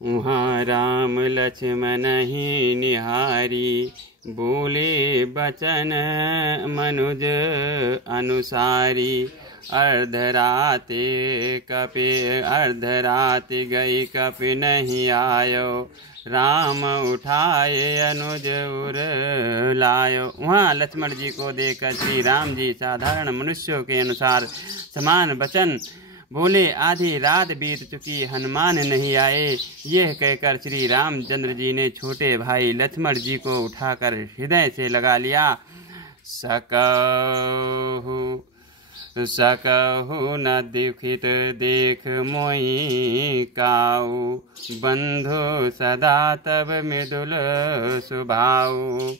उहाँ राम लक्ष्मण ही निहारी, बोले बचन मनुज अनुसारी। अर्धराते गई कपि नहीं आयो, राम उठाए अनुज उर लायो। वहाँ लक्ष्मण जी को देखकर श्री राम जी साधारण मनुष्यों के अनुसार समान वचन बोले। आधी रात बीत चुकी, हनुमान नहीं आए। यह कहकर श्री रामचंद्र जी ने छोटे भाई लक्ष्मण जी को उठाकर हृदय से लगा लिया। सकहु न दुखित देख मोहि काऊ, बंधु सदा तब मृदुल सुभाऊ।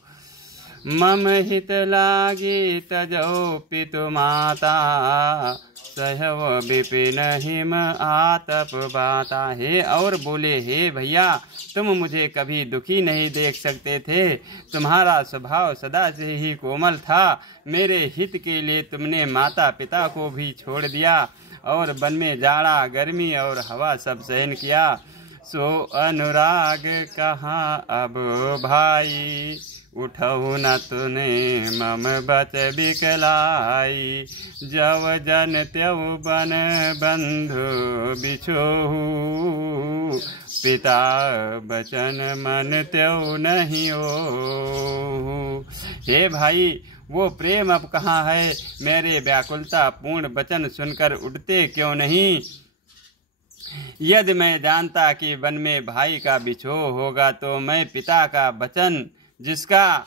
मम हित लागी तजो पितु माता, सहव विपिन हिम आतप बाता। हे और बोले, हे भैया, तुम मुझे कभी दुखी नहीं देख सकते थे। तुम्हारा स्वभाव सदा से ही कोमल था। मेरे हित के लिए तुमने माता पिता को भी छोड़ दिया और वन में जाड़ा गर्मी और हवा सब सहन किया। सो अनुराग कहाँ अब भाई, उठहु न तूने मम बच बिकलाई। जव जन त्यव बन बंधु बिछोहु, पिता बचन मन त्यव नहीं ओहु। हे भाई, वो प्रेम अब कहाँ है? मेरे व्याकुलता पूर्ण वचन सुनकर उठते क्यों नहीं? यदि मैं जानता कि वन में भाई का बिछोह होगा तो मैं पिता का वचन, जिसका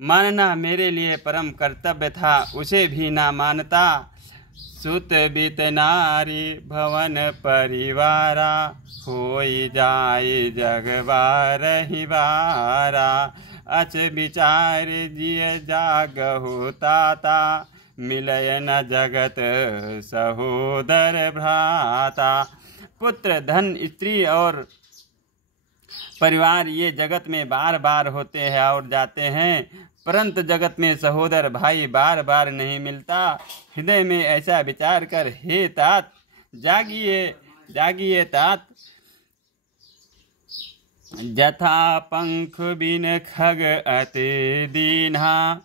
मानना मेरे लिए परम कर्तव्य था, उसे भी ना मानता। सुत बित नारी भवन परिवारा, होई जाए जगवार हिवारा। अच विचार जिय जागहु ताता, मिलय न जगत सहोदर भ्राता। पुत्र, धन, स्त्री और परिवार ये जगत में बार बार होते हैं और जाते हैं, परंतु जगत में सहोदर भाई बार बार नहीं मिलता। हृदय में ऐसा विचार कर हे तात, जागिए जागिए तात। जथा पंख बिन खग अति दीन्हा,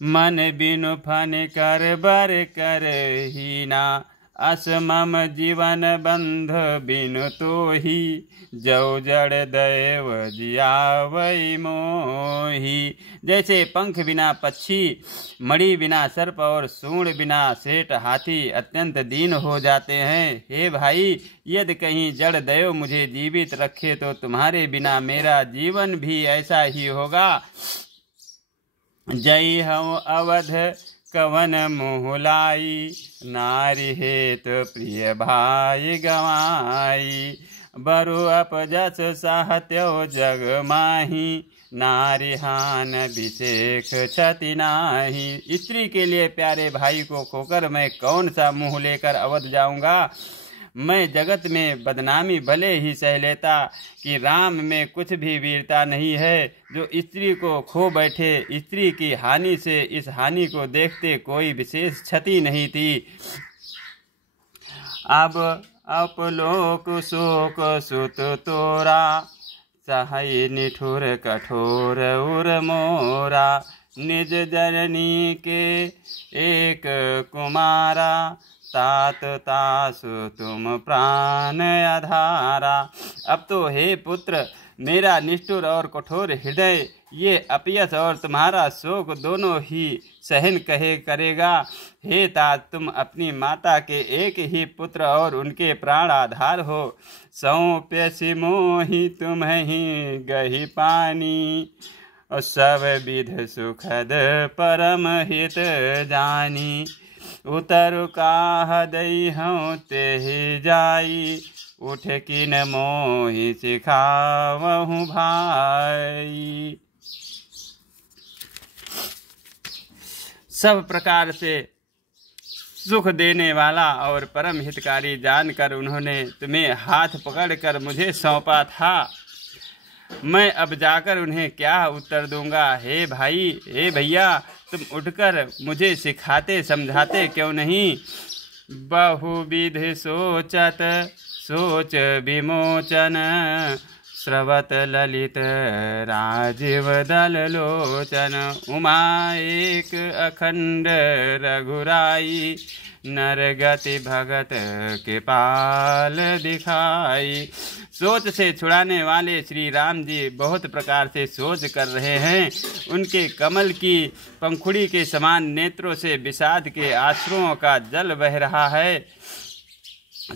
मन बिनु फन कर बर कर हीना। अस मम जीवन बंध बिनु तोही, जो जड़ दैव जियावै मोही। जैसे पंख बिना पक्षी, मणि बिना सर्प और सूंड बिना सेठ हाथी अत्यंत दीन हो जाते हैं। हे भाई, यदि कहीं जड़ दैव मुझे जीवित रखे तो तुम्हारे बिना मेरा जीवन भी ऐसा ही होगा। जय हम अवध कवन मोहलाई, नारी हेत प्रिय भाई गवाई। बरु अपजस साहत्यो जग माही, नारी हान विशेष क्षति नाही। स्त्री के लिए प्यारे भाई को खोकर मैं कौन सा मुँह लेकर अवध जाऊंगा। मैं जगत में बदनामी भले ही सह लेता कि राम में कुछ भी वीरता नहीं है। जो स्त्री को खो बैठे, स्त्री की हानि से इस हानि को देखते कोई विशेष क्षति नहीं थी। अब अपलोक शोक सुत तोरा, सहाय निठुर कठोर उर मोरा। निज जननी के एक कुमारा, तात तासु तुम प्राण आधारा। अब तो हे पुत्र, मेरा निष्ठुर और कठोर हृदय ये अपयश और तुम्हारा शोक दोनों ही सहन करेगा। हे तात, तुम अपनी माता के एक ही पुत्र और उनके प्राण आधार हो। सौंप्यसि मोहि तुम्हि गहि पानी, और सब विध सुखद परम हित जानी। उतर काह दई हूँ तेहि जाई, उठ किन मोहि सिखावहु भाई। सब प्रकार से सुख देने वाला और परम हितकारी जानकर उन्होंने तुम्हें हाथ पकड़कर मुझे सौंपा था। मैं अब जाकर उन्हें क्या उत्तर दूंगा। हे भाई, हे भैया, तुम उठकर मुझे सिखाते समझाते क्यों नहीं। बहुविध सोचत सोच विमोचन स्रवत ललित राजीव दल लोचन। उमा एक अखंड रघुराई नरगति भगत के पाल दिखाई। सोच से छुड़ाने वाले श्री राम जी बहुत प्रकार से सोच कर रहे हैं। उनके कमल की पंखुड़ी के समान नेत्रों से विषाद के आश्रुओं का जल बह रहा है।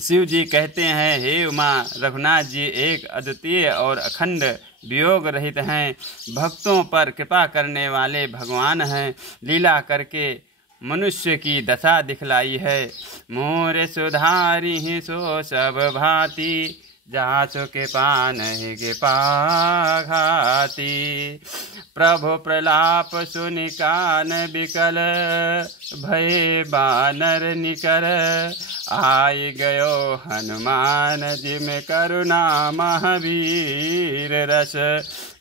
शिव जी कहते हैं, हे उमा, रघुनाथ जी एक अद्वितीय और अखंड वियोग रहित हैं, भक्तों पर कृपा करने वाले भगवान हैं। लीला करके मनुष्य की दशा दिखलाई है। मोर सुधारी ही सो सब भांति, जहाँ सुके पान ही के पाघाती। प्रभु प्रलाप सुनि कान बिकल, भय बानर निकर। आई गयो हनुमान जिम करुणा महावीर रस।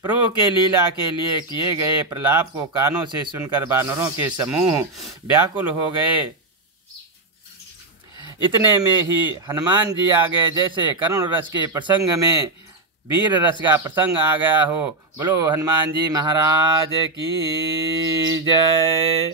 प्रभु के लीला के लिए किए गए प्रलाप को कानों से सुनकर वानरों के समूह व्याकुल हो गए। इतने में ही हनुमान जी आ गए, जैसे करुण रस के प्रसंग में वीर रस का प्रसंग आ गया हो। बोलो हनुमान जी महाराज की जय।